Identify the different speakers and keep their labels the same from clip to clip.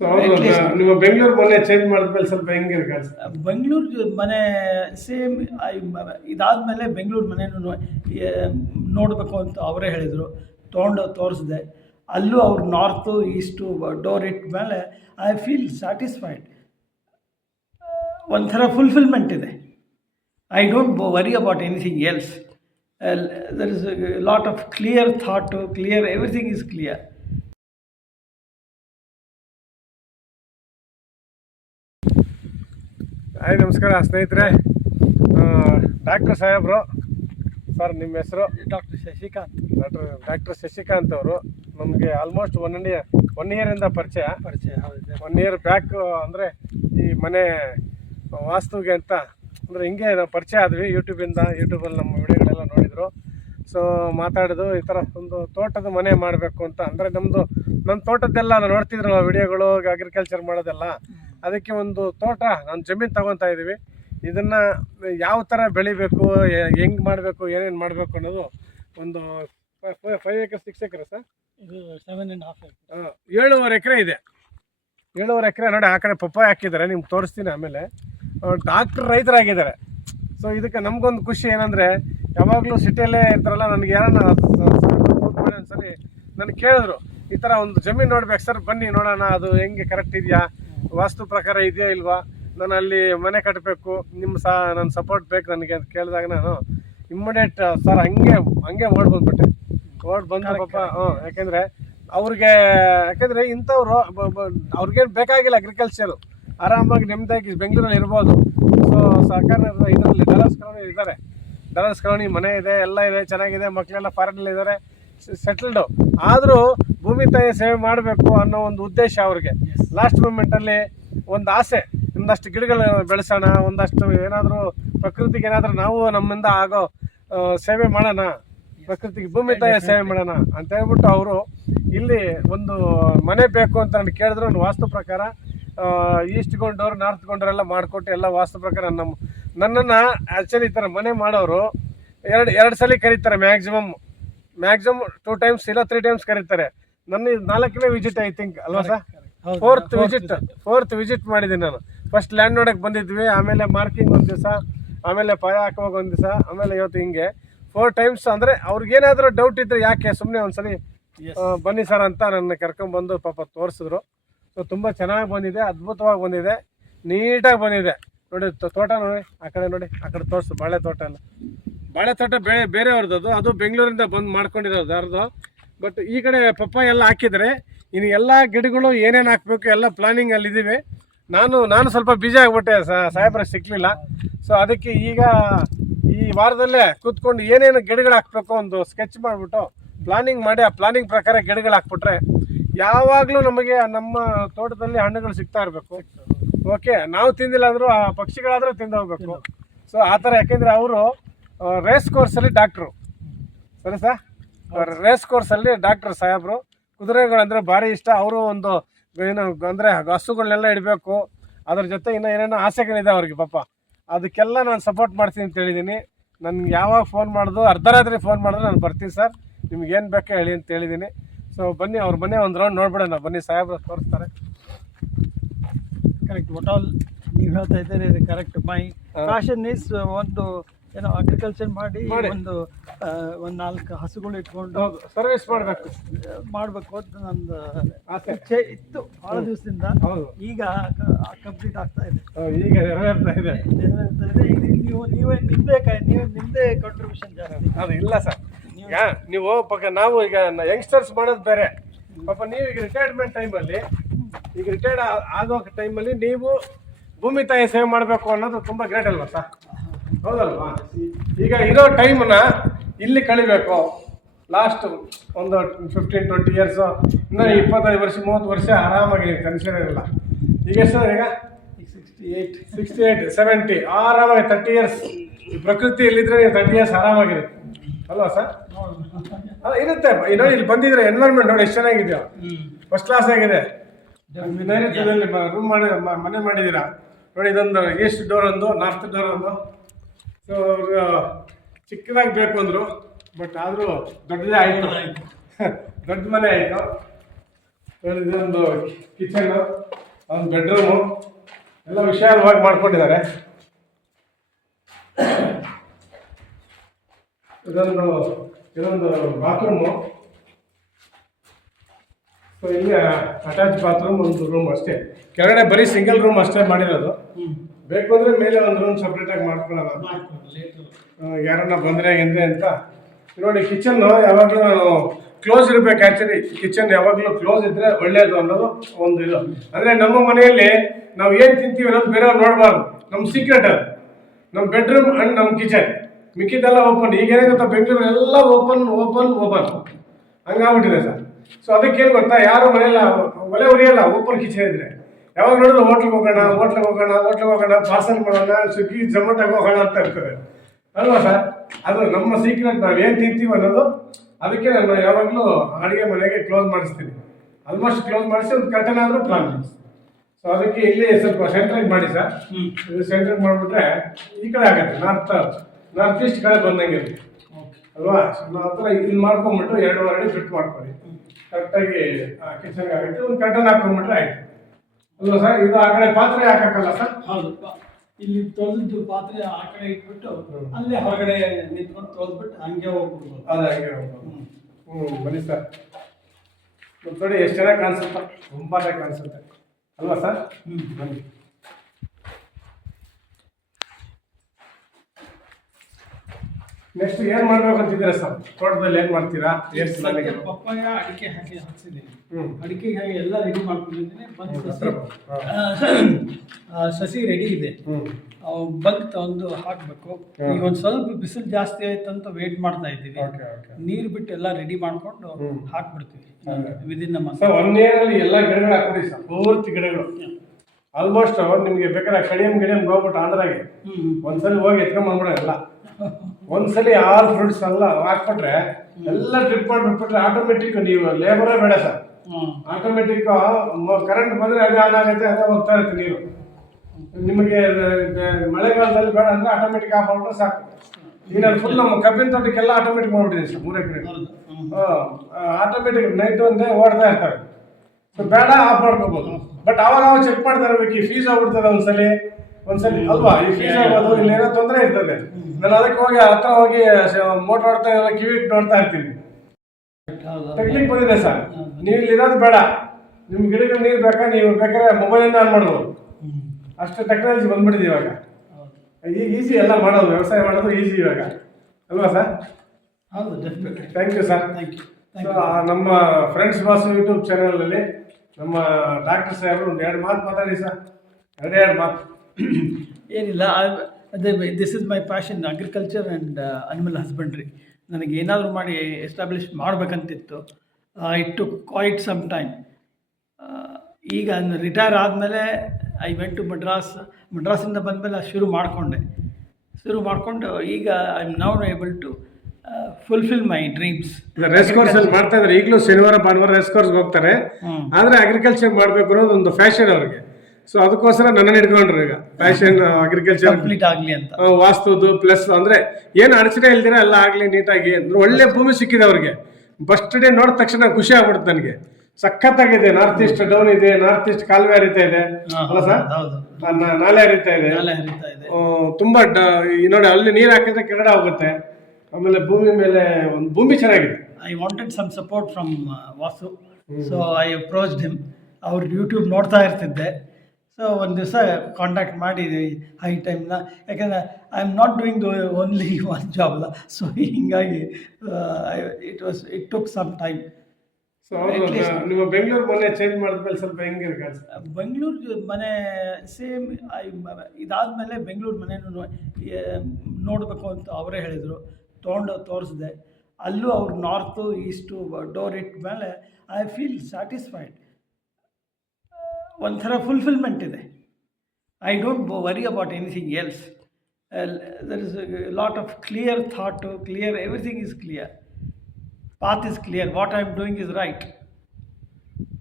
Speaker 1: ನಿಮ್ಮ ಬೆಂಗಳೂರು ಮನೆ ಚೇಂಜ್ ಮಾಡಿದ್ಮೇಲೆ ಸ್ವಲ್ಪ
Speaker 2: ಬೆಂಗಳೂರು ಮನೆ ಸೇಮ್ ಇದಾದಮೇಲೆ ಬೆಂಗಳೂರು ಮನೆಯನ್ನು ನೋಡಬೇಕು ಅಂತ ಅವರೇ ಹೇಳಿದರು. ತೊಗೊಂಡು ತೋರಿಸಿದೆ. ಅಲ್ಲೂ ಅವ್ರು ನಾರ್ತು ಈಸ್ಟು ಡೋರ್ ಇಟ್ಟ ಮೇಲೆ ಐ ಫೀಲ್ ಸ್ಯಾಟಿಸ್ಫೈಡ್ ಒಂಥರ ಫುಲ್ಫಿಲ್ಮೆಂಟ್ ಇದೆ. I don't worry about anything else there is lot of clear thought clear everything is clear
Speaker 1: hi ನಮಸ್ಕಾರ ಸ್ನೇಹಿತರೆ. ಡಾಕ್ಟರ್ ಸಾಹೇಬ್ರು ಸರ್ ನಿಮ್ಮ ಹೆಸರು?
Speaker 2: Doctor Shashikanth.
Speaker 1: Doctor doctor Shashikanth ಅವರು ನಮಗೆ ಆಲ್ಮೋಸ್ಟ್ ಒನ್ ಇಯರ್ ಒನ್ ಇಯರಿಂದ ಪರಿಚಯ.
Speaker 2: ಪರಿಚಯ
Speaker 1: ಒನ್ ಇಯರ್ ಬ್ಯಾಕ್ ಅಂದರೆ ಈ ಮನೆ ವಾಸ್ತುಗೆ ಅಂತ ಅಂದರೆ ಹಿಂಗೆ ನಾವು ಪರಿಚಯ ಆದ್ವಿ ಯೂಟ್ಯೂಬಿಂದ ಯೂಟ್ಯೂಬಲ್ಲಿ ನಮ್ಮ ವಿಡಿಯೋಗಳೆಲ್ಲ ನೋಡಿದರು. ಸೊ ಮಾತಾಡೋದು ಈ ಥರ ಒಂದು ತೋಟದ ಮನೆ ಮಾಡಬೇಕು ಅಂತ ಅಂದರೆ ನಮ್ಮದು ನಮ್ಮ ತೋಟದ್ದೆಲ್ಲ ನಾವು ನೋಡ್ತಿದ್ರಲ್ಲ ವಿಡಿಯೋಗಳು ಅಗ್ರಿಕಲ್ಚರ್ ಮಾಡೋದೆಲ್ಲ. ಅದಕ್ಕೆ ಒಂದು ತೋಟ ನಾನು ಜಮೀನು ತಗೊತಾ ಇದ್ದೀವಿ ಇದನ್ನು ಯಾವ ಥರ ಬೆಳಿಬೇಕು ಹೆಂಗೆ ಮಾಡಬೇಕು ಏನೇನು ಮಾಡಬೇಕು ಅನ್ನೋದು ಒಂದು five acre six acre sir
Speaker 2: ಇದು ಸೆವೆನ್ ಆ್ಯಂಡ್ ಹಾಫ್
Speaker 1: ಏಳುವರೆ ಎಕರೆ ಇದೆ. ಏಳುವರೆ ಎಕರೆ ನೋಡಿ ಆ ಕಡೆ ಪಪ್ಪಾಯ ಹಾಕಿದ್ದಾರೆ ನಿಮ್ಗೆ ತೋರಿಸ್ತೀನಿ ಆಮೇಲೆ. ಡಾಕ್ಟ್ರ್ ರೈತರಾಗಿದ್ದಾರೆ. ಸೊ ಇದಕ್ಕೆ ನಮಗೊಂದು ಖುಷಿ ಏನಂದರೆ ಯಾವಾಗಲೂ ಸಿಟಿಯಲ್ಲೇ ಇರ್ತಾರಲ್ಲ ನನಗೆ ಯಾರನ್ನ ಒಂದ್ಸರಿ ನನಗೆ ಕೇಳಿದ್ರು ಈ ಥರ ಒಂದು ಜಮೀನು ನೋಡ್ಬೇಕು ಸರ್ ಬನ್ನಿ ನೋಡೋಣ ಅದು ಹೆಂಗೆ ಕರೆಕ್ಟ್ ಇದೆಯಾ? ವಾಸ್ತು ಪ್ರಕಾರ ಇದೆಯಾ ಇಲ್ವಾ? ನಾನು ಅಲ್ಲಿ ಮನೆ ಕಟ್ಟಬೇಕು ನಿಮ್ಮ ಸ ನನ್ನ ಸಪೋರ್ಟ್ ಬೇಕು ನನಗೆ ಅಂತ ಕೇಳಿದಾಗ ನಾನು ಇಮ್ಮಿಡಿಯೇಟ್ ಸರ್ ಹಂಗೆ ಹಂಗೆ ಓಡ್ ಬಂದ್ಬಿಟ್ಟೆ. ಓಡ್ ಬಂದ ಪಾಪ ಹ್ಞೂ ಯಾಕೆಂದರೆ ಅವ್ರಿಗೆ ಯಾಕೆಂದರೆ ಇಂಥವ್ರು ಅವ್ರಿಗೇನು ಬೇಕಾಗಿಲ್ಲ ಅಗ್ರಿಕಲ್ಚರು ಆರಾಮಾಗಿ ನೆಮ್ಮದಿಯಾಗಿ ಬೆಂಗಳೂರಲ್ಲಿ ಇರ್ಬೋದು. ಸೊ ಸರ್ಕಾರದ ಇದರಲ್ಲಿ ಡಲಸ್ ಕಾಲೋನಿ ಇದ್ದಾರೆ. ಡಲಸ್ ಕಾಲೋನಿ ಮನೆ ಇದೆ ಎಲ್ಲ ಇದೆ ಚೆನ್ನಾಗಿದೆ ಮಕ್ಕಳೆಲ್ಲ ಫಾರಿನಲ್ಲಿ ಇದ್ದಾರೆ. ಸೆಟಲ್ಡು ಆದರೂ ಭೂಮಿ ತಾಯಿ ಸೇವೆ ಮಾಡಬೇಕು ಅನ್ನೋ ಒಂದು ಉದ್ದೇಶ ಅವ್ರಿಗೆ. ಲಾಸ್ಟ್ ಮೂಮೆಂಟಲ್ಲಿ ಒಂದು ಆಸೆ ಒಂದಷ್ಟು ಗಿಡಗಳು ಬೆಳೆಸೋಣ ಒಂದಷ್ಟು ಏನಾದರೂ ಪ್ರಕೃತಿಗೆ ಏನಾದರೂ ನಾವು ನಮ್ಮಿಂದ ಆಗೋ ಸೇವೆ ಮಾಡೋಣ ಪ್ರಕೃತಿಗೆ ಭೂಮಿ ತಾಯಿ ಸೇವೆ ಮಾಡೋಣ ಅಂತ ಹೇಳ್ಬಿಟ್ಟು ಅವರು ಇಲ್ಲಿ ಒಂದು ಮನೆ ಬೇಕು ಅಂತ ನಾನು ಕೇಳಿದ್ರು ಒಂದು ವಾಸ್ತು ಪ್ರಕಾರ ಈಸ್ಟ್ ಗೊಂಡವ್ರು ನಾರ್ತ್ ಗೊಂಡವರೆಲ್ಲ ಎಲ್ಲ ಮಾಡಿಕೊಟ್ಟು ಎಲ್ಲ ವಾಸ್ತು ಪ್ರಕಾರ ನಮ್ಮ ನನ್ನನ್ನು ಆ್ಯಕ್ಚುಲಿ ಈ ಥರ ಮನೆ ಮಾಡೋರು ಎರಡು ಎರಡು ಸಲ ಕರೀತಾರೆ ಮ್ಯಾಕ್ಸಿಮಮ್ ಮ್ಯಾಕ್ಸಿಮಮ್ ಟೂ ಟೈಮ್ಸ್ ಇಲ್ಲ ತ್ರೀ ಟೈಮ್ಸ್ ಕರೀತಾರೆ. ನನ್ನ ಇದು ನಾಲ್ಕನೇ ವಿಸಿಟ್ ಐ ಥಿಂಕ್ ಅಲ್ವಾ sir. Fourth visit fourth visit ಮಾಡಿದ್ದೀನಿ ನಾನು. ಫಸ್ಟ್ ಲ್ಯಾಂಡ್ ನೋಡಕ್ಕೆ ಬಂದಿದ್ವಿ ಆಮೇಲೆ ಮಾರ್ಕಿಂಗ್ ಒಂದು ದಿವಸ ಆಮೇಲೆ ಪಾಯ ಹಾಕುವಾಗ ಒಂದು ದಿವಸ ಆಮೇಲೆ ಇವತ್ತು ಹಿಂಗೆ. ಫೋರ್ ಟೈಮ್ಸ್ ಅಂದರೆ ಅವ್ರಿಗೇನಾದರೂ ಡೌಟ್ ಇದ್ದರೆ ಯಾಕೆ ಸುಮ್ಮನೆ ಒಂದ್ಸಲಿ ಸಲ ಬನ್ನಿ ಸರ್ ಅಂತ ನನ್ನ ಕರ್ಕೊಂಡ್ಬಂದು ಪಾಪ ತೋರಿಸಿದ್ರು. ಸೊ ತುಂಬ ಚೆನ್ನಾಗಿ ಬಂದಿದೆ ಅದ್ಭುತವಾಗಿ ಬಂದಿದೆ ನೀಟಾಗಿ ಬಂದಿದೆ. ನೋಡಿ ತೋಟ ನೋಡಿ ಆ ಕಡೆ ನೋಡಿ ಆ ಕಡೆ ತೋರಿಸು ಬಾಳೆ ತೋಟ ಎಲ್ಲ. ಬಾಳೆ ತೋಟ ಬೇರೆ ಬೇರೆಯವ್ರದ್ದು, ಅದು ಬೆಂಗಳೂರಿಂದ ಬಂದು ಮಾಡ್ಕೊಂಡಿರೋದು ಯಾರ್ದು? ಬಟ್ ಈ ಕಡೆ ಪಪ್ಪಾಯ ಎಲ್ಲ ಹಾಕಿದರೆ ಇನ್ನು ಎಲ್ಲ ಗಿಡಗಳು ಏನೇನು ಹಾಕಬೇಕು ಎಲ್ಲ ಪ್ಲಾನಿಂಗಲ್ಲಿ ಇದ್ದೀವಿ ನಾನು ನಾನು ಸ್ವಲ್ಪ ಬಿಜಿ ಆಗ್ಬಿಟ್ಟೆ ಸಾಹೇಬ್ರ ಸಿಕ್ಕಲಿಲ್ಲ ಸೊ ಅದಕ್ಕೆ ಈಗ ಈ ವಾರದಲ್ಲೇ ಕೂತ್ಕೊಂಡು ಏನೇನು ಗಿಡಗಳು ಹಾಕಬೇಕು ಒಂದು ಸ್ಕೆಚ್ ಮಾಡಿಬಿಟ್ಟು ಪ್ಲಾನಿಂಗ್ ಮಾಡಿ, ಆ ಪ್ಲಾನಿಂಗ್ ಪ್ರಕಾರ ಗಿಡಗಳು ಹಾಕ್ಬಿಟ್ರೆ ಯಾವಾಗಲೂ ನಮಗೆ ನಮ್ಮ ತೋಟದಲ್ಲಿ ಹಣ್ಣುಗಳು ಸಿಗ್ತಾ ಇರಬೇಕು. ಓಕೆ ನಾವು ತಿಂದಿಲ್ಲ ಅಂದರೂ ಆ ಪಕ್ಷಿಗಳಾದರೂ ತಿಂದು ಹೋಗ್ಬೇಕು. ಸೊ ಆ ಥರ ಯಾಕೆಂದರೆ ಅವರು ರೇಸ್ ಕೋರ್ಸಲ್ಲಿ ಡಾಕ್ಟ್ರು ಸರಿ ಸರ್ ರೇಸ್ ಕೋರ್ಸಲ್ಲಿ ಡಾಕ್ಟರ್ ಸಾಹೇಬ್ರು. ಕುದುರೆಗಳಂದರೆ ಭಾರಿ ಇಷ್ಟ. ಅವರು ಒಂದು ಏನು ಅಂದರೆ ಹಸುಗಳನ್ನೆಲ್ಲ ಇಡಬೇಕು. ಅದ್ರ ಜೊತೆ ಇನ್ನೂ ಏನೇನೋ ಆಸೆಗಳಿದೆ ಅವ್ರಿಗೆ ಪಾಪ. ಅದಕ್ಕೆಲ್ಲ ನಾನು ಸಪೋರ್ಟ್ ಮಾಡ್ತೀನಿ ಅಂತ ಹೇಳಿದ್ದೀನಿ ನನ್ಗೆ ಯಾವಾಗ ಫೋನ್ ಮಾಡೋದು ಅರ್ಧರಾತ್ರಿ ಫೋನ್ ಮಾಡಿದ್ರೆ ನಾನು ಬರ್ತೀನಿ ಸರ್ ನಿಮ್ಗೆ ಏನು ಬೇಕೋ ಹೇಳಿ ಅಂತ ಹೇಳಿದ್ದೀನಿ ಸೊ ಬನ್ನಿ ಅವ್ರ ಮನೆ ಒಂದು ರೌಂಡ್ ನೋಡ್ಬಿಡೋಣ. ಬನ್ನಿ ಸಾಹೇಬ್ರು ತೋರಿಸ್ತಾರೆ.
Speaker 2: ಕರೆಕ್ಟ್ ಒಟ್ ಆಲ್ ನೀವು ಹೇಳ್ತಾ ಇದ್ದೀರಿ ಇದು ಕರೆಕ್ಟ್ ಮೈ ಫ್ಯಾಷನ್ ಈಸ್ ಒಂದು ಏನೋ ಅಗ್ರಿಕಲ್ಚರ್ ಮಾಡಿ
Speaker 1: ಮಾಡಿ.
Speaker 2: ಒಂದು ಆ, ಒಂದು ನಾಲ್ಕು ಹಸುಗಳು ಇಟ್ಕೊಂಡು
Speaker 1: ಹೌದು ಸರ್ವಿಸ್ ಮಾಡಬೇಕು.
Speaker 2: ಮಾಡಬೇಕು ಅಂತ ನಂದು
Speaker 1: ಆಸೆ.
Speaker 2: ಇಚ್ಛೆ ಇತ್ತು ಬಹಳ ದಿವಸದಿಂದ.
Speaker 1: ಹೌದು.
Speaker 2: ಈಗ ಕಂಪ್ಲೀಟ್ ಆಗ್ತಾ ಇದೆ.
Speaker 1: ಹೌದು, ಈಗ ನೆರವೇರ್ತಾ ಇದೆ.
Speaker 2: ನೆರವೇರ್ತಾ ಇದೆ. ಇದಕ್ಕೆ ನೀವು ನೀವೇ ನಿಮ್ದೇ ಕೈ ನೀವು ನಿಮ್ಮದೇ ಕಾಂಟ್ರಿಬ್ಯೂಷನ್ ಜಾಸ್ತಿ.
Speaker 1: ಅದು ಇಲ್ಲ ಸರ್. ಈಗ ನೀವು ಪಕ್ಕ ನಾವು ಈಗ ಯಂಗ್ಸ್ಟರ್ಸ್ ಮಾಡೋದು ಬೇರೆ. ಪಾಪ ನೀವು ಈಗ ರಿಟೈರ್ಮೆಂಟ್ ಟೈಮಲ್ಲಿ ಈಗ ರಿಟೈರ್ಡ್ ಆಗೋ ಟೈಮಲ್ಲಿ ನೀವು ಭೂಮಿ ತಾಯಿ ಸೇವೆ ಮಾಡಬೇಕು ಅನ್ನೋದು ತುಂಬ ಗ್ರೇಟ್ ಅಲ್ವಾ ಸರ್? ಹೌದಲ್ವಾ? ಈಗ ಇರೋ ಟೈಮನ್ನ ಇಲ್ಲಿ ಕಳಿಬೇಕು. ಲಾಸ್ಟ್ ಒಂದು ಫಿಫ್ಟೀನ್ ಟ್ವೆಂಟಿ ಇಯರ್ಸು ಇನ್ನೂ ಇಪ್ಪತ್ತೈದು ವರ್ಷ ಮೂವತ್ತು ವರ್ಷ ಆರಾಮಾಗಿ ಕನ್ಸಿಡರ್ ಇರಲ್ಲ. ಈಗ ಎಷ್ಟು ಈಗ?
Speaker 2: Sixty eight
Speaker 1: sixty eight seventy ಆರಾಮಾಗಿ ತರ್ಟಿ ಇಯರ್ಸ್ ಈ ಪ್ರಕೃತಿಯಲ್ಲಿದ್ದರೆ ನೀವು ತರ್ಟಿ ಇಯರ್ಸ್ ಆರಾಮಾಗಿರುತ್ತೆ. ಅಲ್ವಾ ಸರ್ ಅಲ್ಲ ಇರುತ್ತೆ. ಇನ್ನೂ ನೋಡಿ ಇಲ್ಲಿ ಬಂದಿದ್ರೆ ಎನ್ವೈರ್ಮೆಂಟ್ ನೋಡಿ ಎಷ್ಟು ಚೆನ್ನಾಗಿದೆಯೋ. ಫಸ್ಟ್ ಕ್ಲಾಸ್ ಆಗಿದೆ. ನೈಋತ್ಯದಲ್ಲಿ ರೂಮ್ ಮಾಡಿ ಮನೆ ಮಾಡಿದ್ದೀರಾ ನೋಡಿ ಇದೊಂದು ಈಸ್ಟ್ ಡೋರ್ ಒಂದು ನಾರ್ತ್ ಡೋರ್ ಒಂದು. ಸೊ ಚಿಕ್ಕದಾಗಿ ಬೇಕು ಅಂದರು ಬಟ್ ಆದರೂ ದೊಡ್ಡದೇ ಆಯಿತು. ದೊಡ್ಡ ಮನೆ ಆಯಿತು. ಇದೊಂದು ಕಿಚನ್ನು ಒಂದು ಬೆಡ್ರೂಮು ಎಲ್ಲ ವಿಶಾಲವಾಗಿ ಮಾಡ್ಕೊಂಡಿದ್ದಾರೆ. ಇದೊಂದು ಇದೊಂದು ಬಾತ್ರೂಮು ಸೊ ಇಲ್ಲಿ ಅಟ್ಯಾಚ್ ಬಾತ್ರೂಮ್ ಒಂದು ರೂಮ್ ಅಷ್ಟೇ. ಕೆಳಗಡೆ ಬರೀ ಸಿಂಗಲ್ ರೂಮ್ ಅಷ್ಟೇ ಮಾಡಿರೋದು. ಬೇಕು ಅಂದರೆ ಮೇಲೆ ಒಂದು ರೂಮ್ ಸಪ್ರೇಟಾಗಿ ಮಾಡ್ಕೊಳ್ಳೋಣ. ಯಾರನ್ನ ಬಂದರೆ ಹೆಂಗೆ ಅಂತ. ನೋಡಿ ಕಿಚನ್ ಯಾವಾಗಲೂ ನಾನು ಕ್ಲೋಸ್ ಇರಬೇಕು ಆ್ಯಕ್ಚುಲಿ ಕಿಚನ್ ಯಾವಾಗಲೂ ಕ್ಲೋಸ್ ಇದ್ದರೆ ಒಳ್ಳೆಯದು ಅನ್ನೋದು ಒಂದು ಇದು. ಅಂದರೆ ನಮ್ಮ ಮನೆಯಲ್ಲಿ ನಾವು ಏನು ತಿಂತೀವಿ ಅನ್ನೋದು ಬೇರೆಯವ್ರು ನೋಡಬಾರ್ದು. ನಮ್ಮ ಸೀಕ್ರೆಟ್ ಅದು. ನಮ್ಮ ಬೆಡ್ರೂಮ್ ಅಂಡ್ ನಮ್ಮ ಕಿಚನ್ ಮಿಕ್ಕಿದ್ದೆಲ್ಲ ಓಪನ್ ಈಗ ಏನೇ ಗೊತ್ತಾ ಬೆಂಗಳೂರು ಎಲ್ಲ ಓಪನ್ ಓಪನ್ ಓಪನ್ ಹಂಗಾಗ್ಬಿಟ್ಟಿದೆ ಸರ್. ಸೊ ಅದಕ್ಕೇನು ಗೊತ್ತಾ? ಯಾರು ಮನೆಯಲ್ಲ ಒಲೆ ಉರಿಯಲ್ಲ ಓಪನ್ ಕಿಚನ್ ಇದ್ರೆ. ಯಾವಾಗ ನೋಡಿದ್ರು ಹೋಟ್ಲಿಗೆ ಹೋಗೋಣ ಹೋಟ್ಲಿಗೆ ಹೋಗೋಣ ಹೋಟ್ಲಿಗೆ ಹೋಗೋಣ ಪಾರ್ಸಲ್ ಮಾಡೋಣ ಸ್ವಿಗ್ಗಿ ಜೊಮ್ಯಾಟೋಗೆ ಹೋಗೋಣ ಅಂತ ಇರ್ತಾರೆ ಅಲ್ವಾ ಸರ್? ಅದು ನಮ್ಮ ಸೀಕ್ರೆಟ್ ನಾವು ಏನು ತಿಂತೀವಿ ಅನ್ನೋದು ಅದಕ್ಕೆ ನಾನು ಯಾವಾಗಲೂ ಅಡುಗೆ ಮನೆಗೆ ಕ್ಲೋಸ್ ಮಾಡಿಸ್ತೀನಿ. ಆಲ್ಮೋಸ್ಟ್ ಕ್ಲೋಸ್ ಮಾಡಿಸಿ ಒಂದು ಕಟನ ಆದರೂ ಪ್ಲಾನ್ ಮಾಡಿ ಸೊ ಅದಕ್ಕೆ ಇಲ್ಲಿ ಸ್ವಲ್ಪ ಸೆಂಟ್ರೈಜ್ ಮಾಡಿ ಸರ್. ಇದು ಸೆಂಟ್ರಿಂಗ್ ಮಾಡಿಬಿಟ್ರೆ ಈ ಕಡೆ ಆಗುತ್ತೆ ನಾರ್ತ್ ನಾರ್ತ್ ಈಸ್ಟ್ ಕಡೆ ಬಂದಂಗೆ ಅಲ್ವಾ? ಸೊ ನಾವು ಹತ್ರ ಇಲ್ಲಿ ಮಾಡ್ಕೊಂಬಿಟ್ಟು ಎರಡೂವರೆ ಅಡಿ ಫಿಟ್ ಮಾಡ್ಕೊಳ್ಳಿ. ಕರೆಕ್ಟಾಗಿ ಕಿಚನ್ಗೆ ಆಗುತ್ತೆ ಒಂದು ಕಟನ್ ಹಾಕೊಂಡ್ಬಿಟ್ರೆ ಆಯ್ತು. ಅಲ್ವಾ ಸರ್ ಇದು ಆ ಕಡೆ ಪಾತ್ರೆ ಹಾಕಕ್ಕಲ್ಲ ಸರ್?
Speaker 2: ಹೌದು. ಇಲ್ಲಿ ತೊಳೆದಿದ್ದು ಪಾತ್ರೆ ಆ ಕಡೆ ಇಟ್ಬಿಟ್ಟು. ಅಲ್ಲೇ ಹೊರಗಡೆ ನಿಂತ್ಕೊಂಡು ತೊಳೆದ್ಬಿಟ್ಟು ಹಂಗೆ ಹೋಗ್ಬಿಡ್ಬೋದು.
Speaker 1: ಅದು ಹೋಗ್ಬೋದು. ಹ್ಞೂ ಬನ್ನಿ ಸರ್. ಒಂದು ನೋಡಿ ಎಷ್ಟು ಚೆನ್ನಾಗಿ ಕಾಣಿಸುತ್ತೆ? ತುಂಬಾ ಕಾಣಿಸುತ್ತೆ. ಅಲ್ವಾ ಸರ್?
Speaker 2: ಹ್ಞೂ
Speaker 1: ಬನ್ನಿ. ನೆಕ್ಸ್ಟ್ ಏನು ಮಾಡ್ಬೇಕು ಅಂತಿದ್ದೀರಾ ಸರ್? ತೋಟದಲ್ಲಿ ಏನು ಮಾಡ್ತೀರಾ?
Speaker 2: ಪಪ್ಪಾಯ ಅಡಿಕೆ ಹಾಕಿ ಹಾಕ್ಸಿದ್ದೀನಿ. ಅಡಿಕೆ ಹಾಕಿ ಎಲ್ಲ ರೆಡಿ ಮಾಡ್ಕೊಂಡಿದ್ದೀನಿ. ಬಂದು ಸಸಿ ಸಸಿ ರೆಡಿ ಇದೆ. ಬಂದ್ ತಂದು ಹಾಕಬೇಕು. ಈಗ ಒಂದು ಸ್ವಲ್ಪ ಬಿಸಿಲು ಜಾಸ್ತಿ ಆಯ್ತು ಅಂತ ವೇಟ್ ಮಾಡ್ತಾ ಇದ್ದೀವಿ. ನೀರು ಬಿಟ್ಟು ಎಲ್ಲ ರೆಡಿ ಮಾಡ್ಕೊಂಡು. ಹಾಕ್ಬಿಡ್ತೀವಿ? ವಿದಿನ್
Speaker 1: ಒನ್ ಇಯರಲ್ಲಿ ಎಲ್ಲ ಗಿಡಗಳು ಹಾಕ್ಬಿಡಿ ಸರ್. ಪೂರ್ತಿ ಗಿಡಗಳು. ಆಲ್ಮೋಸ್ಟ್ ನಿಮಗೆ ಬೇಕಾದ್ರೆ ಕಡಿಯಂ ಗಿಡಿಯಂ ಹೋಗ್ಬಿಟ್ಟು ಆಂಧ್ರಾಗೆ
Speaker 2: ಒಂದ್ಸಲ
Speaker 1: ಒಂದ್ಸಲಿ ಹೋಗಿ ಎತ್ಕೊಂಡ್ಬಂದ್ಬಿಡ ಎಲ್ಲ. ಒಂದ್ಸಲಿ ಆಲ್ ಫ್ರೂಟ್ಸ್ ಎಲ್ಲ ಹಾಕ್ಬಿಟ್ರೆ ಎಲ್ಲ ಟ್ರಿಪ್ ಮಾಡಿಬಿಟ್ಬಿಟ್ರೆ ಆಟೋಮೆಟಿಕ್ ನೀವು ಲೇಬರೇ ಬೇಡ ಸರ್. ಆಟೋಮೆಟಿಕ್ ಕರೆಂಟ್ ಬಂದ್ರೆ ಅದೇ ಆನ್ ಆಗುತ್ತೆ ಅದೇ ಹೋಗ್ತಾ ಇರುತ್ತೆ ನೀರು. ನಿಮಗೆ ಮಳೆಗಾಲದಲ್ಲಿ ಬೇಡ ಅಂದ್ರೆ ಆಟೋಮೆಟಿಕ್ ಆಫ್ ಮಾಡ್ಬಿಟ್ರೆ ಸಾಕು. ಈಗ ನಾನು ಫುಲ್ ನಮ್ಮ ಕಬ್ಬಿನ ತೋಟಕ್ಕೆಲ್ಲ ಆಟೋಮೆಟಿಕ್ ಮಾಡ್ಬಿಟ್ಟಿದೆ ಸರ್ ಮೂರು ಎಕರೆ. ಆಟೋಮೆಟಿಕ್ ನೈಟ್ ಒಂದೇ ಓಡ್ತಾ ಇರ್ತಾರೆ ಬೇಡ ಆಫ್ ಮಾಡ್ಕೋಬೋದು ಬಟ್ ಅವಾಗ ಅವಾಗ ಚೆಕ್ ಮಾಡ್ತಾ ಇರ್ಬೇಕು ಈ ಫೀಸ್ ಆಗ್ಬಿಡ್ತದೆ ಒಂದ್ಸಲಿ. ಒಂದ್ಸಲಿ ಅಲ್ವಾ? ಈ ಫೀಸ್ ಆಗೋದು ಇಲ್ಲಿ ಏನೋ ತೊಂದರೆ ಇರ್ತದೆ. ನಾನು ಅದಕ್ಕೆ ಹೋಗಿ ಹತ್ರ ಹೋಗಿ ಮೋಟರ್ ಆಡ್ತಾ ಎಲ್ಲ ಕಿವಿ ಇಟ್ಟು ನೋಡ್ತಾ ಇರ್ತೀನಿ. ಟೆಕ್ನಿಕ್ ಬಂದಿದೆ ಸರ್. ನೀವು ಇಲ್ಲಿ ಇರೋದು ಬೇಡ. ನಿಮ್ಮ ಗಿಡಕ್ಕೆ ನೀರು ಬೇಕಾ? ನೀವು ಬೇಕಾದ್ರೆ ಮೊಬೈಲಿಂದ ಆನ್ ಮಾಡ್ಬೋದು. ಅಷ್ಟು ಟೆಕ್ನಾಲಜಿ ಬಂದ್ಬಿಟ್ಟಿದೆ ಇವಾಗ. ಈಗ ಈಸಿ ಎಲ್ಲ ಮಾಡೋದು ವ್ಯವಸಾಯ ಮಾಡೋದು ಈಸಿ ಇವಾಗ. ಅಲ್ವಾ ಸರ್?
Speaker 2: ಹೌದು
Speaker 1: thank you sir
Speaker 2: thank you
Speaker 1: ನಮ್ಮ ಫ್ರೆಂಡ್ಸ್ ಬಾಸ್ ಯೂಟ್ಯೂಬ್ ಚಾನಲಲ್ಲಿ ನಮ್ಮ ಡಾಕ್ಟರ್ ಸಾಹೇಬರು ಒಂದು ಎರಡು ಮಾತು ಮಾತಾಡಿ ಸರ್. ಎರಡೇ ಎರಡು ಮಾತು.
Speaker 2: ಏನಿಲ್ಲ ಅದೇ this is my passion agriculture and animal husbandry ನನಗೆ ಏನಾದರೂ ಮಾಡಿ establish ಮಾಡಬೇಕಂತಿತ್ತು. It to quite some time ಈಗ ರಿಟೈರ್ ಆದಮೇಲೆ ಐ ವೆಂಟ್ ಟು ಮಡ್ರಾಸ್ ಮಡ್ರಾಸಿಂದ ಬಂದಮೇಲೆ ಶುರು ಮಾಡಿಕೊಂಡೆ. ಶುರು ಮಾಡಿಕೊಂಡು ಈಗ I am now able to fulfil my dreams
Speaker 1: race course ಅಲ್ಲಿ ಮಾಡ್ತಾ ಇದ್ದಾರೆ. ಈಗಲೂ ಶನಿವಾರ ಭಾನುವಾರ ರೇಸ್ ಕೋರ್ಸ್ಗೆ ಹೋಗ್ತಾರೆ. ಆದ್ರೆ ಅಗ್ರಿಕಲ್ಚರ್ ಮಾಡಬೇಕು ಅನ್ನೋದು ಒಂದು ಫ್ಯಾಷನ್ ಅವ್ರಿಗೆ. ಸೊ ಅದಕ್ಕೋಸ್ಕರ ನನ್ನನ್ನು ಹಿಡ್ಕೊಂಡ್ರು ಈಗ. ಫ್ಯಾಷನ್ ಅಗ್ರಿಕಲ್ಚರ್
Speaker 2: ಕಂಪ್ಲೀಟ್ ಆಗಲಿ ಅಂತ.
Speaker 1: ವಾಸ್ತುದು ಪ್ಲಸ್ ಅಂದ್ರೆ ಏನು ಅಡಚಣೆ ಇಲ್ದಿರ ಎಲ್ಲ ಆಗಲಿ ನೀಟಾಗಿ. ಅಂದ್ರೆ ಒಳ್ಳೆ ಭೂಮಿ ಸಿಕ್ಕಿದೆ ಅವ್ರಿಗೆ. ಫಸ್ಟ್ ಡೇ ನೋಡಿದ ತಕ್ಷಣ ಖುಷಿ ಆಗ್ಬಿಡುತ್ತೆ ನನಗೆ. ಸಖತ್ತಾಗಿದೆ. ನಾರ್ತ್ ಈಸ್ಟ್ ಡೌನ್ ಇದೆ ನಾರ್ತ್ ಈಸ್ಟ್ ಕಾಲುವೆ ಹರಿತಾ ಇದೆ. ಅಲ್ಲ ಸರ್
Speaker 2: ಹೌದು
Speaker 1: ನ- ನಾಲೆ ಹರಿತಾ ಇದೆ. ತುಂಬಾ ನೋಡಿ ಅಲ್ಲಿ ನೀರು ಹಾಕಿದ್ರೆ ಕೆಳಗಡೆ ಹೋಗುತ್ತೆ. ಆಮೇಲೆ ಭೂಮಿ ಮೇಲೆ ಒಂದು ಭೂಮಿ ಚೆನ್ನಾಗಿದೆ.
Speaker 2: I wanted some support from Vasu so I approach him ಅವ್ರ ಯೂಟ್ಯೂಬ್ ನೋಡ್ತಾ ಇರ್ತಿದ್ದೆ. ಸೊ ಒಂದು ದಿವಸ ಕಾಂಟ್ಯಾಕ್ಟ್ ಮಾಡಿ ಹೈ ಟೈಮ್ನ ಯಾಕೆಂದರೆ I am not doing only one job ಅಲ್ಲ ಸೊ ಹಿಂಗಾಗಿ it was it took some time
Speaker 1: so ನಿಮ್ಮ ಬೆಂಗಳೂರು ಮೊನ್ನೆ ಚೇಂಜ್ ಮಾಡಿದ್ಮೇಲೆ ಸ್ವಲ್ಪ ಹೆಂಗೆ
Speaker 2: ಬೆಂಗಳೂರು ಮನೆ ಸೇಮ್ ಐ ಇದಾದಮೇಲೆ ಬೆಂಗಳೂರು ಮನೆಯೂ ನೋಡಬೇಕು ಅಂತ ಅವರೇ ಹೇಳಿದರು. ತೊಗೊಂಡು ತೋರಿಸಿದೆ. ಅಲ್ಲೂ ಅವ್ರು ನಾರ್ತು ಈಸ್ಟು ಡೋರ್ ಇಟ್ಟ ಮೇಲೆ ಐ ಫೀಲ್ ಸ್ಯಾಟಿಸ್ಫೈಡ್ ಒಂಥರ ಫುಲ್ಫಿಲ್ಮೆಂಟ್ ಇದೆ. I don't worry about anything else there is lot of clear thought clear everything is clear path is clear what I am doing is right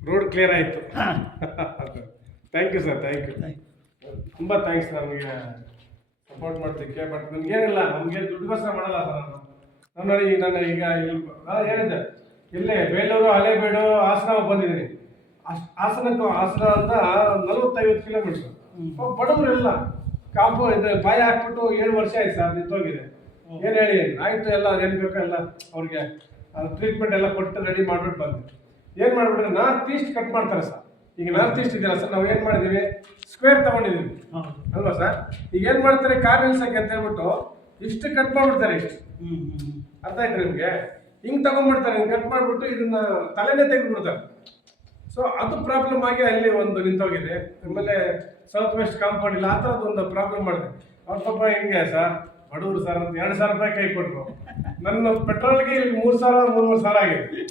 Speaker 1: road clear ಆಯಿತು.
Speaker 2: ಹಾಂ.
Speaker 1: Thank you sir thank you ತುಂಬ thanks ನಮಗೆ support ಮಾಡ್ತಿಕ್ಕೆ but ನನಗೇನಿಲ್ಲ ನಮಗೆ ದುಡ್ಡುಗೋಸ್ಕರ ಮಾಡಲ್ಲ sir ನಾನು. ನನ್ನ ಈಗ ನಾನು ಈಗ ಹೇಳಿದ್ದೆ. ಇಲ್ಲೇ ಬೇಲೂರು ಹಳೆಬೇಡು ಹಾಸನ ಬಂದಿದ್ದೀನಿ. ಹಾಸನಕ್ಕೂ ಹಾಸನ ಅಂತ ನಲವತ್ತೈವತ್ತು ಕಿಲೋಮೀಟರ್ ಬಡವರೆಲ್ಲ. ಕಾಪು ಇದು ಬಾಯಿ ಹಾಕ್ಬಿಟ್ಟು ಏಳು ವರ್ಷ ಆಯ್ತು ಸರ್ ನಿಂತೋಗಿದೆ. ಏನು ಹೇಳಿ? ಆಯ್ತು ಎಲ್ಲ ಏನ್ ಬೇಕೋ ಎಲ್ಲ ಅವ್ರಿಗೆ ಟ್ರೀಟ್ಮೆಂಟ್ ಎಲ್ಲ ಕೊಟ್ಟು ರೆಡಿ ಮಾಡ್ಬಿಟ್ಟು ಬಂದ್ವಿ. ಏನು ಮಾಡ್ಬಿಟ್ರೆ ನಾರ್ತ್ ಈಸ್ಟ್ ಕಟ್ ಮಾಡ್ತಾರೆ ಸರ್. ಈಗ ನಾರ್ತ್ ಈಸ್ಟ್ ಇದೆಯಲ್ಲ ಸರ್ ನಾವು ಏನು ಮಾಡಿದ್ದೀವಿ? ಸ್ಕ್ವೇರ್ ತಗೊಂಡಿದ್ದೀವಿ. ಅಲ್ವಾ ಸರ್? ಈಗ ಏನು ಮಾಡ್ತಾರೆ ಕಾರ್ ನಿಲ್ಸಕ್ಕೆ ಅಂತ ಹೇಳ್ಬಿಟ್ಟು ಇಷ್ಟು ಕಟ್ ಮಾಡ್ಬಿಡ್ತಾರೆ ಇಷ್ಟು.
Speaker 2: ಹ್ಞೂ ಹ್ಞೂ
Speaker 1: ಅರ್ಥ ಆಯ್ತು ನಿಮಗೆ? ಹಿಂಗೆ ತಗೊಂಡ್ಬಿಡ್ತಾರೆ ಹಿಂಗೆ ಕಟ್ ಮಾಡಿಬಿಟ್ಟು ಇದನ್ನ ತಲೆನೇ ತೆಗೆದ್ಬಿಡ್ತಾರೆ. ಸೊ ಅದು ಪ್ರಾಬ್ಲಮ್ ಆಗಿ ಅಲ್ಲಿ ಒಂದು ನಿಂತೋಗಿದೆ. ಆಮೇಲೆ ಸೌತ್ ವೆಸ್ಟ್ ಕಾಂಪೌಂಡ್ ಇಲ್ಲ, ಆ ಥರದ್ದು ಒಂದು ಪ್ರಾಬ್ಲಮ್ ಮಾಡಿದೆ. ಅವ್ರ ಪಾಪ ಹೆಂಗೆ ಸರ್? ಬಡವರು ಸರ್ ಅಂತ ಎರಡು ಸಾವಿರ ರೂಪಾಯಿ ಕೈ ಕೊಟ್ಟರು ನನ್ನ ಪೆಟ್ರೋಲ್ಗೆ ಇಲ್ಲಿ ಮೂರು ಸಾವಿರ ಮೂರುವರೆ ಸಾವಿರ ಆಗಿದೆ.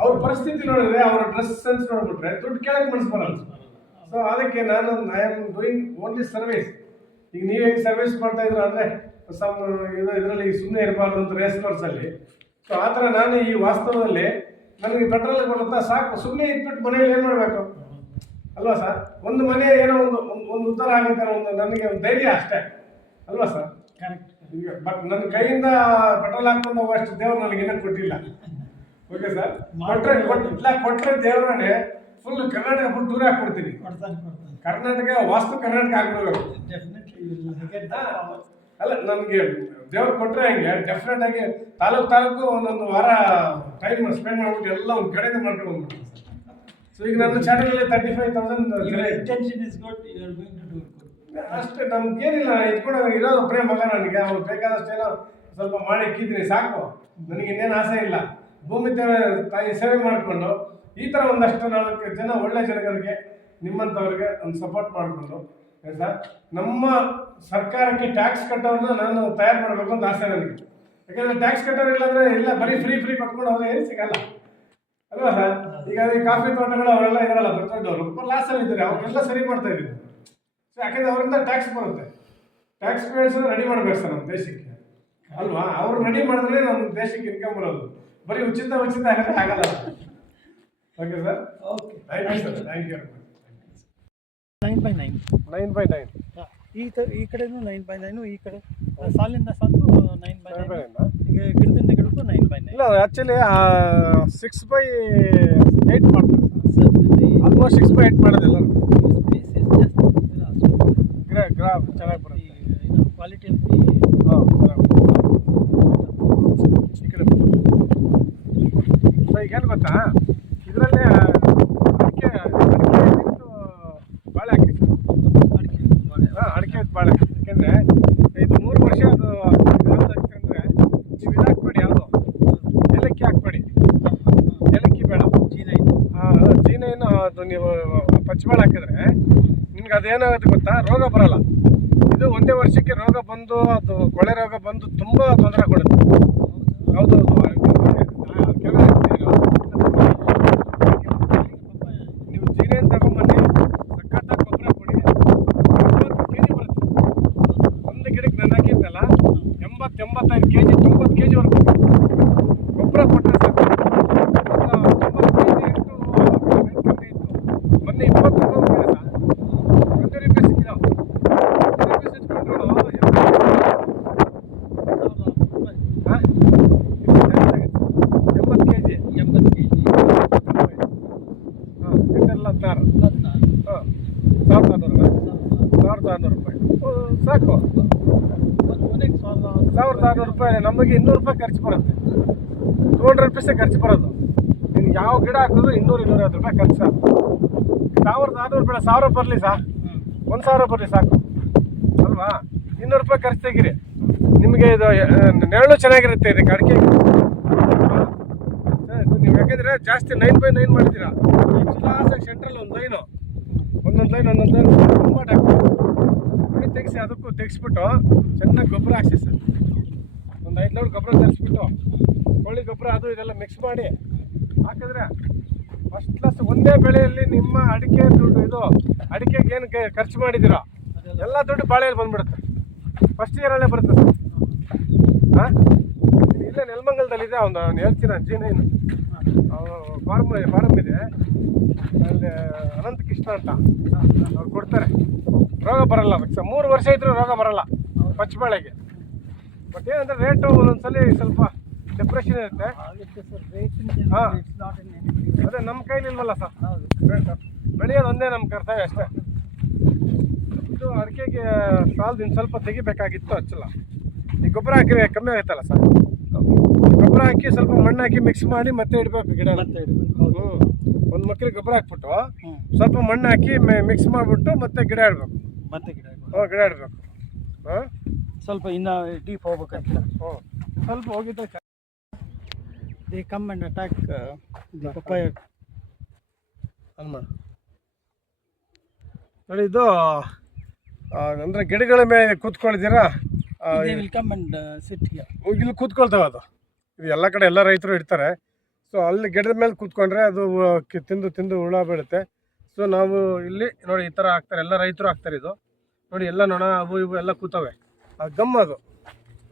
Speaker 1: ಅವ್ರ ಪರಿಸ್ಥಿತಿ ನೋಡಿದ್ರೆ, ಅವ್ರ ಡ್ರೆಸ್ ಸೆನ್ಸ್ ನೋಡಿಬಿಟ್ರೆ ದುಡ್ಡು ಕೇಳಕ್ಕೆ ಮನ್ಸು ಬರಲ್ಲ. ಸೊ ಅದಕ್ಕೆ ನಾನು I am doing only service ಈಗ ನೀವು ಹೆಂಗೆ ಸರ್ವಿಸ್ ಮಾಡ್ತಾ ಇದ್ರು ಅಂದರೆ ಸಮ್ ಇದು ಇದರಲ್ಲಿ ಸುಮ್ಮನೆ ಇರಬಾರ್ದು ಅಂತ ರೇಸ್ ಕೋರ್ಸಲ್ಲಿ ಸೊ ಆ ಥರ ನಾನು ಈ ವಾಸ್ತವದಲ್ಲಿ ನನಗೆ ಪೆಟ್ರೋಲ್ ಬರುತ್ತಾ ಸಾಕು. ಸುಮ್ಮನೆ ಇಟ್ಬಿಟ್ಟು ಮನೇಲಿ ಏನು ಮಾಡಬೇಕು? ಅಲ್ವಾ ಸರ್ ಒಂದು ಮನೆ ಏನೋ ಒಂದು ಒಂದು- ಉತ್ತರ ಆಗುತ್ತೆ ಒಂದು ನನಗೆ ಒಂದು ಧೈರ್ಯ ಅಷ್ಟೇ. ಅಲ್ವಾ ಸರ್ ಈಗ ಬಟ್ ನನ್ನ ಕೈಯಿಂದ ಪೆಟ್ರೋಲ್ ಹಾಕೊಂಡು ಹೋಗುವಷ್ಟು ದೇವ್ರು ನನಗೆ ಇನ್ನೂ ಕೊಟ್ಟಿಲ್ಲ. ಓಕೆ ಸರ್ ಕೊಟ್ಟರೆ ಕೊಟ್ಟಿಲ್ಲ ಕೊಟ್ಟರೆ ದೇವ್ರನ್ನೇ ಫುಲ್ ಕರ್ನಾಟಕ ಫುಲ್ ದೂರ ಹಾಕ್ಬಿಡ್ತೀನಿ. ಕರ್ನಾಟಕ ವಾಸ್ತು ಕರ್ನಾಟಕ ಹಾಕ್ಬಿಡ್ಬೇಕು ಅಲ್ಲ ನಮಗೆ ದೇವ್ರು ಕೊಟ್ಟರೆ ಹಂಗೆ ಡೆಫಿನೆಟ್ ಆಗಿ ತಾಲೂಕು ತಾಲೂಕು ಒಂದೊಂದು ವಾರ ಟೈಮ್ ಸ್ಪೆಂಡ್ ಮಾಡ್ಬಿಟ್ಟು ಎಲ್ಲ ಒಂದು ಕಡೆಯಿಂದ ಮಾಡ್ಕೊಂಡು ಬಂದ್ಬಿಡ್ತೀನಿ ಸೊ ಈಗ ನನ್ನ ಚಾನಲಲ್ಲಿ thirty five thousand
Speaker 2: intention is good you are going to do good
Speaker 1: ಅಷ್ಟೇ ನಮ್ಗೇನಿಲ್ಲ ಇಟ್ಕೊಂಡು ಇರೋದು ಒಬ್ಬರೇ ಮಗ ನನಗೆ. ಅವ್ರು ಬೇಕಾದಷ್ಟು ಏನೋ ಸ್ವಲ್ಪ ಮಾಡಿ ಇಕ್ಕಿದ್ದೀನಿ ಸಾಕು. ನನಗೆ ಇನ್ನೇನು ಆಸೆ ಇಲ್ಲ. ಭೂಮಿ ದೇವ ತಾಯಿ ಸೇವೆ ಮಾಡಿಕೊಂಡು ಈ ಥರ ಒಂದಷ್ಟು ನಾಲ್ಕು ಜನ ಒಳ್ಳೆ ಜನಗಳಿಗೆ ನಿಮ್ಮಂಥವ್ರಿಗೆ ಒಂದು ಸಪೋರ್ಟ್ ಮಾಡಿಕೊಂಡು ಆಯಿತಾ? ನಮ್ಮ ಸರ್ಕಾರಕ್ಕೆ ಟ್ಯಾಕ್ಸ್ ಕಟ್ಟೋರನ್ನ ನಾನು ತಯಾರು ಮಾಡಬೇಕು ಅಂತ ಆಸೆ ನನಗೆ. ಯಾಕಂದ್ರೆ ಟ್ಯಾಕ್ಸ್ ಕಟ್ಟೋರು ಇಲ್ಲಾಂದ್ರೆ ಇಲ್ಲ ಬರೀ ಫ್ರೀ ಫ್ರೀ ಕಟ್ಕೊಂಡು ಅವ್ರು ಏನು ಸಿಗಲ್ಲ. ಅಲ್ವಾ ಸರ್? ಈಗ ಈ ಕಾಫಿ ತೋಟಗಳು ಅವರೆಲ್ಲ ಇರಲ್ಲ ಅವ್ರು ತುಂಬ ಲಾಸಲ್ಲಿ ಇದ್ದಾರೆ ಅವರೆಲ್ಲ ಸರಿ ಮಾಡ್ತಾ ಇದ್ದೀವಿ ಸೊ ಯಾಕಂದ್ರೆ ಅವರಿಂದ ಟ್ಯಾಕ್ಸ್ ಬರುತ್ತೆ. ಟ್ಯಾಕ್ಸ್ ಪೇಯರ್ಸ್ ರೆಡಿ ಮಾಡ್ಬೇಕು ಸರ್ ನಮ್ಮ ದೇಶಕ್ಕೆ. ಅಲ್ವಾ? ಅವ್ರು ರೆಡಿ ಮಾಡಿದ್ರೆ ನಮ್ಮ ದೇಶಕ್ಕೆ ಇನ್ಕಮ್ ಬರೋದು. ಬರೀ ಉಚಿತ ಉಚಿತ ಆಗಿದ್ರೆ ಆಗಲ್ಲ. Okay sir
Speaker 2: okay
Speaker 1: thank you sir thank you
Speaker 2: nine by nine
Speaker 1: nine by nine
Speaker 2: ಈ ತ ಈ ಕಡೆನೂ ನೈನ್ ಬೈ ನೈನು ಈ ಕಡೆ ಸಾಲಿಂದ ಸಾಲು ನೈನ್ ಬೈ
Speaker 1: ನೈನ್
Speaker 2: ಈಗ ಗಿಡದಿಂದ ಗಿಡಕ್ಕೂ ನೈನ್ ಬೈ ನೈನ್
Speaker 1: ಇಲ್ಲ ಆ್ಯಕ್ಚುಲಿ ಸಿಕ್ಸ್ ಬೈ ಏಯ್ಟ್ ಮಾಡ್ತಾರೆ
Speaker 2: sir.
Speaker 1: Almost six by eight ಮಾಡೋದು ಎಲ್ಲರೂ.
Speaker 2: ಸ್ಪೇಸ್ ಇಸ್ ಜಾಸ್ತಿ
Speaker 1: ಗ್ರಾ ಗ್ರಾಫ್ ಚೆನ್ನಾಗಿ ಬರುತ್ತೆ.
Speaker 2: ಇದು ಕ್ವಾಲಿಟಿ ಆಫ್ ದಿ
Speaker 1: ಹಾಂ ಈ ಕಡೆ ಸೊ ಈಗ ಏನು ಗೊತ್ತಾ? ಇದರಲ್ಲಿ ಅಡಿಕೆ ಅಡಿಕೆ ಬಿಟ್ಟು ಬಾಳೆ ಹಾಕಿ ಹಾಂ ಅಡಿಕೆ ಬಿಟ್ಟು ಬಾಳೆ ಯಾಕೆಂದರೆ ಇದು ಮೂರು ವರ್ಷ ಅದು ಯಾವ್ದು ಹಾಕ್ತಂದ್ರೆ ನೀವು ಇದು ಹಾಕ್ಬೇಡಿ ಯಾವುದು ಏಲಕ್ಕಿ ಹಾಕ್ಬೇಡಿ ಏಲಕ್ಕಿ ಬೇಡ
Speaker 2: ಜಿ ನೈನ್
Speaker 1: ಚೀನೇನು ಅದು ನೀವು ಪಚ್ಚಬಾಳೆ ಹಾಕಿದ್ರೆ ಅದೇನಾಗುತ್ತೆ ಗೊತ್ತಾ? ರೋಗ ಬರಲ್ಲ ಇದು ಒಂದೇ ವರ್ಷಕ್ಕೆ ರೋಗ ಬಂದು ಅದು ಕೊಳೆ ರೋಗ ಬಂದು ತುಂಬ ತೊಂದರೆ ಕೊಡುತ್ತೆ ಹೌದೌದು ಕೆಲವು ನೀವು ಜೀರೇನು ತಗೊಂಬನ್ನಿ ಸಖತ್ತಾಗಿ ಗೊಬ್ಬರ ಕೊಡಿ ಎಂಬತ್ತು ಕೆ ಜಿ ಬರುತ್ತೆ ಒಂದು ಗಿಡಕ್ಕೆ ನನ್ನ ಹಾಕಿದ್ದಲ್ಲ ಎಂಬತ್ತು ಎಂಬತ್ತೈದು ಕೆ ಜಿ ತೊಂಬತ್ತು ಕೆ ಜಿವರೆಗೂ ಗೊಬ್ಬರ ಕೊಟ್ಟರೆ ಸಾಕು ಒಂದು ತೊಂಬತ್ತು ಕೆ ಜಿ ಇಟ್ಟು ರೇಟ್ ಕಮ್ಮಿ ಇತ್ತು ಮೊನ್ನೆ ಇಪ್ಪತ್ತು ರೂಪಾಯಿ ಹೋಗಿದೆ ಸರ್ ಟ್ವೆಂಟಿ ರುಪೀಸ್ ಸಿಕ್ಕಿದಾವೆ ಟ್ವೆಂಟಿ ರುಪೀಸ್ ಇಟ್ಕೊಂಡು ಹಾಂ ಎಂಬತ್ತು ಕೆ ಜಿ
Speaker 2: ಎಂಬತ್ತು ಕೆ ಜಿ
Speaker 1: ಹಾಂ ಎಂಟೆಲ್ಲ ಹತ್ತಾರು ಹಾಂ ಸಾವಿರದ ಆರುನೂರು ರೂಪಾಯಿ. ಸಾಕು.
Speaker 2: ಸಾವಿರದ
Speaker 1: ಆರುನೂರು ರೂಪಾಯಿ ನಮಗೆ ಇನ್ನೂರು ರೂಪಾಯಿ ಖರ್ಚು ಬರುತ್ತೆ. ಟೂ ಹಂಡ್ರೆಡ್ ರುಪೀಸೇ ಖರ್ಚು ಬರೋದು. ನಿಮ್ಗೆ ಯಾವ ಗಿಡ ಹಾಕಿದ್ರು ಇನ್ನೂರು ಇನ್ನೂರೈವತ್ತು ರೂಪಾಯಿ ಖರ್ಚು ಸಾವಿರದ ಆರುನೂರು ರೂಪಾಯಿ ಸಾವಿರ ಬರಲಿ ಸಾ. ಒಂದು ಸಾವಿರ ಬರಲಿ ಸಾಕು. ಅಲ್ವಾ? ಇನ್ನೂರು ರೂಪಾಯಿ ಖರ್ಚು ತೆಗಿರಿ. ನಿಮಗೆ ಇದು ನೆರಳು ಚೆನ್ನಾಗಿರುತ್ತೆ ಇದಕ್ಕೆ ಅಡಿಕೆ ನೀವು ಯಾಕೆಂದರೆ ಜಾಸ್ತಿ ನೈನ್ ಬೈ ನೈನ್ ಮಾಡಿದ್ದೀರಾ. ಸೆಂಟ್ರಲ್ ಒಂದು ಲೈನು ಒಂದೊಂದು ಲೈನ್ ಒಂದೊಂದು ಲೈನ್ ತುಂಬ ಕುಡಿ ತೆಗಿಸಿ, ಅದಕ್ಕೂ ತೆಗಿಸ್ಬಿಟ್ಟು ಚೆನ್ನಾಗಿ ಗೊಬ್ಬರ ಹಾಕ್ಸಿ ಸರ್. ಒಂದು ಐದು ಲೋಡ್ ಗೊಬ್ಬರ ತರಿಸ್ಬಿಟ್ಟು, ಕೋಳಿ ಗೊಬ್ಬರ ಅದು ಇದೆಲ್ಲ ಮಿಕ್ಸ್ ಮಾಡಿ ಹಾಕಿದ್ರೆ ಫಸ್ಟ್ ಕ್ಲಾಸ್ ಒಂದೇ ಬೆಳೆಯಲ್ಲಿ ನಿಮ್ಮ ಅಡಿಕೆ ದುಡ್ಡು ಇದು, ಅಡಿಕೆಗೆ ಏನು ಖರ್ಚು ಮಾಡಿದ್ದೀರೋ? ಎಲ್ಲ ದುಡ್ಡು ಬಾಳೆಯಲ್ಲಿ ಬಂದ್ಬಿಡುತ್ತೆ. ಫಸ್ಟ್ ಇಯರಲ್ಲೇ ಬರುತ್ತೆ ಸರ್. ಹಾಂ ಇಲ್ಲೇ ನೆಲಮಂಗಲದಲ್ಲಿದೆ, ಒಂದು ಹೇಳ್ತೀನಿ ಜೀನೇನು ಫಾರ್ಮ್, ಫಾರಮ್ ಇದೆ. ಅಲ್ಲಿ ಅನಂತ ಕೃಷ್ಣ ಅಂತ. ಅವ್ರು ಕೊಡ್ತಾರೆ. ರೋಗ ಬರಲ್ಲ ಅದಕ್ಕೆ ಸರ್ ಮೂರು ವರ್ಷ ಇದ್ರೂ ರೋಗ ಬರಲ್ಲ ಪಚ್ಚಬಾಳೆಗೆ ಬಟ್ ಏನಂದ್ರೆ ರೇಟು ಒಂದೊಂದ್ಸಲಿ ಸ್ವಲ್ಪ ಡಿಪ್ರೆಷನ್ ಇರುತ್ತೆ. ಹಾಂ. ಅದೇ ನಮ್ಮ ಕೈಲಿ ಇಲ್ವಲ್ಲ ಸರ್? ಬೆಳೆಯೋದು ಒಂದೇ ನಮ್ಮ ಕರ್ತವ್ಯ ಅಷ್ಟೇ. ಇದು ಅಡಿಕೆಗೆ ಸಾಲದಿಂದ ಇನ್ನು ಸ್ವಲ್ಪ ತೆಗಿಬೇಕಾಗಿತ್ತು ಹಚ್ಚಲ್ಲ ಈ ಗೊಬ್ಬರ ಹಾಕಿದ್ರೆ ಕಮ್ಮಿ ಆಗುತ್ತಲ್ಲ ಸರ್? ಗೊಬ್ಬರ ಹಾಕಿ ಸ್ವಲ್ಪ ಮಣ್ಣು ಹಾಕಿ ಮಿಕ್ಸ್ ಮಾಡಿ ಮತ್ತೆ ಇಡಬೇಕು ಗಿಡ
Speaker 2: ಮತ್ತೆ ಇಡಬೇಕು
Speaker 1: ಹ್ಞೂ ಒಂದು ಮಕ್ಕಳಿಗೆ ಗೊಬ್ಬರ ಹಾಕ್ಬಿಟ್ಟು ಸ್ವಲ್ಪ ಮಣ್ಣು ಹಾಕಿ ಮಿಕ್ಸ್ ಮಾಡಿಬಿಟ್ಟು ಮತ್ತೆ ಗಿಡ ಇಡಬೇಕು
Speaker 2: ಮತ್ತೆ ಗಿಡ.
Speaker 1: ಹ್ಞೂ ಗಿಡ ಇಡಬೇಕು ಹಾಂ?
Speaker 2: ಸ್ವಲ್ಪ ಇನ್ನ ಡೀಪ್ ಹೋಗ್ಬೇಕಂತ.
Speaker 1: ಹ್ಞೂ ಸ್ವಲ್ಪ ಹೋಗಿದ್ದೆ
Speaker 2: they come and attack the papaya.
Speaker 1: ನೋಡಿ ಇದು ಅಂದ್ರೆ ಗಿಡಗಳ ಮೇಲೆ
Speaker 2: they will come and sit
Speaker 1: ಇಲ್ಲಿ ಕೂತ್ಕೊಳ್ತಾವೆ ಅದು. ಇದು ಎಲ್ಲ ಕಡೆ ಎಲ್ಲ ರೈತರು ಇಡ್ತಾರೆ. ಸೊ ಅಲ್ಲಿ ಗಿಡದ ಮೇಲೆ ಕೂತ್ಕೊಂಡ್ರೆ ಅದು ತಿಂದು ತಿಂದು ಹುಳ ಬೀಳುತ್ತೆ. ಸೊ ನಾವು ಇಲ್ಲಿ ನೋಡಿ ಈ ಥರ ಹಾಕ್ತಾರೆ ಎಲ್ಲ ರೈತರು ಹಾಕ್ತಾರೆ ಇದು. ನೋಡಿ ಎಲ್ಲ ನೊಣ ಅವು ಇವು ಎಲ್ಲ ಕೂತವೆ. ಆ ಗಮ್ ಅದು.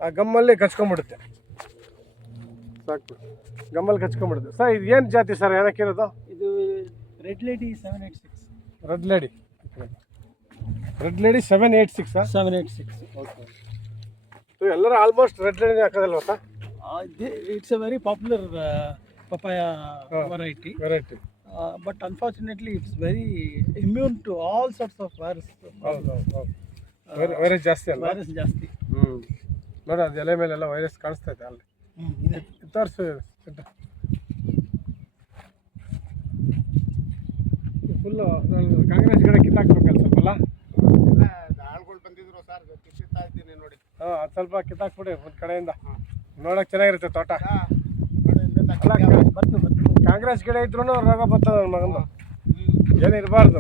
Speaker 1: ಆ ಗಮ್ಮಲ್ಲಿ ಕಚ್ಕೊಂಡ್ಬಿಡುತ್ತೆ. ಸಾಕು. ಗಮ್ಮಲ್ಲಿ ಕಚ್ಕೊಂಡ್ಬಿಡುತ್ತೆ. ಸರ್ ಇದು ಏನು ಜಾತಿ ಸರ್? ಏನಕ್ಕೆ ಇರೋದು?
Speaker 2: ಇದು red lady seven eight six.
Speaker 1: Red lady. Red lady seven eight six
Speaker 2: seven eight six.
Speaker 1: Okay. ಎಲ್ಲರೂ almost red lady ಹಾಕೋದಲ್ವಾ sir?
Speaker 2: It's a very popular papaya variety
Speaker 1: variety
Speaker 2: but unfortunately it's very immune to all sorts of virus
Speaker 1: ಹೌದು ಹೌದು virus ಜಾಸ್ತಿ ಅಲ್ಲ
Speaker 2: virus ಜಾಸ್ತಿ.
Speaker 1: ಹ್ಞೂ ನೋಡಿ ಅದು ಎಲೆ ಮೇಲೆಲ್ಲ ವೈರಸ್ ಕಾಣಿಸ್ತಾ ಇದೆ ಅಲ್ಲಿ. ತೋರಿಸು ಫುಲ್ಲು ಕಾಂಗ್ರೆಸ್ ಗಿಡ ಕಿತ್ತಾಕ್ಬೇಕಲ್ಲ ಸ್ವಲ್ಪಲ್ಲ
Speaker 3: ಆಳ್ಗಳು ಬಂದಿದ್ರು ಸರ್ ಕಿತ್ತಾ ಇದ್ದೀನಿ ನೋಡಿ.
Speaker 1: ಹಾಂ ಅದು ಸ್ವಲ್ಪ ಕಿತ್ತಾಕ್ಬಿಡಿ ಒಂದು ಕಡೆಯಿಂದ. ನೋಡೋಕೆ ಚೆನ್ನಾಗಿರುತ್ತೆ ತೋಟ
Speaker 3: ನೋಡಿ ಇಲ್ಲಿಂದ
Speaker 1: ಅಲ್ಲ
Speaker 2: ಬರ್ತು ಬರ್ತು
Speaker 1: ಕಾಂಗ್ರೆಸ್ ಗಿಡ ಇದ್ರು ರೋಗ ಬರ್ತದ ನನ್ನ ಮಗನ ಏನು ಇರಬಾರ್ದು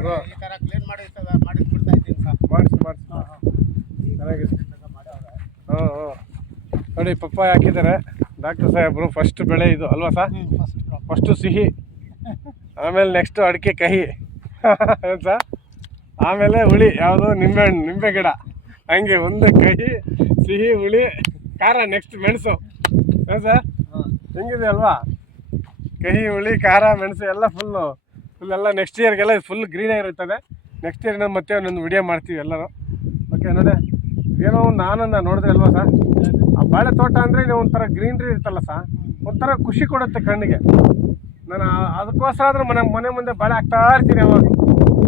Speaker 1: ಮಾಡಿಸಿ ಮಾಡಿಸಿ.
Speaker 2: ಹಾಂ ಹಾಂ.
Speaker 1: ಚೆನ್ನಾಗಿದೆ. ಹ್ಞೂ ಹ್ಞೂ ನೋಡಿ ಪಪ್ಪಾಯ ಹಾಕಿದ್ದಾರೆ. ಡಾಕ್ಟರ್ ಸಾಹೇಬ್ರು ಫಸ್ಟ್ ಬೆಳೆ ಇದು ಅಲ್ವಾ ಸರ್?
Speaker 2: ಫಸ್ಟ್
Speaker 1: ಸಿಹಿ ಆಮೇಲೆ ನೆಕ್ಸ್ಟು ಅಡಿಕೆ ಕಹಿ. ಏನು ಸರ್? ಆಮೇಲೆ ಹುಳಿ ಯಾವುದು? ನಿಂಬೆಹಣ್ಣು ನಿಂಬೆ ಗಿಡ. ಹಂಗೆ ಒಂದು ಕಹಿ ಸಿಹಿ ಹುಳಿ ಖಾರ ನೆಕ್ಸ್ಟ್ ಮೆಣಸು. ಏನು ಸರ್?
Speaker 2: ಹಾಂ
Speaker 1: ಹೆಂಗಿದೆ ಅಲ್ವಾ? ಕಹಿ ಹುಳಿ, ಖಾರ, ಮೆಣಸು ಎಲ್ಲ ಫುಲ್ಲು ಫುಲ್ ಎಲ್ಲ ನೆಕ್ಸ್ಟ್ ಇಯರ್ಗೆಲ್ಲ ಫುಲ್ ಗ್ರೀನ್ ಆಗಿರುತ್ತದೆ ನೆಕ್ಸ್ಟ್ ಇಯರ್ ನಾವು ಮತ್ತೆ ಒಂದೊಂದು ವಿಡಿಯೋ ಮಾಡ್ತೀವಿ ಎಲ್ಲರೂ. ಓಕೆ ನೋಡಿ ಏನೋ ಒಂದು ಆನಂದ ನೋಡಿದ್ರೆ ಅಲ್ವಾ ಸರ್? ಆ ಬಾಳೆ ತೋಟ ಅಂದರೆ ನೀವು ಒಂಥರ ಗ್ರೀನ್ರಿ ಇರ್ತಲ್ಲ ಸರ್? ಒಂಥರ ಖುಷಿ ಕೊಡುತ್ತೆ ಕಣ್ಣಿಗೆ. ನಾನು ಅದಕ್ಕೋಸ್ಕರ ಆದರೂ ಮನೆ ಮನೆ ಮುಂದೆ ಬಾಳೆ ಹಾಕ್ತಾ ಇರ್ತೀನಿ ಅವಾಗ.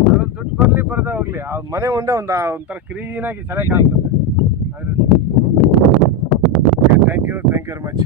Speaker 1: ಅದ್ರಲ್ಲಿ ದುಡ್ಡು ಬರಲಿ, ಬರದೇ ಹೋಗಲಿ. ಆ ಮನೆ ಮುಂದೆ ಒಂದು ಒಂಥರ ಕ್ಲೀನಾಗಿ ಚೆನ್ನಾಗಿ ಕಾಣಿಸುತ್ತೆ. Thank you thank you very much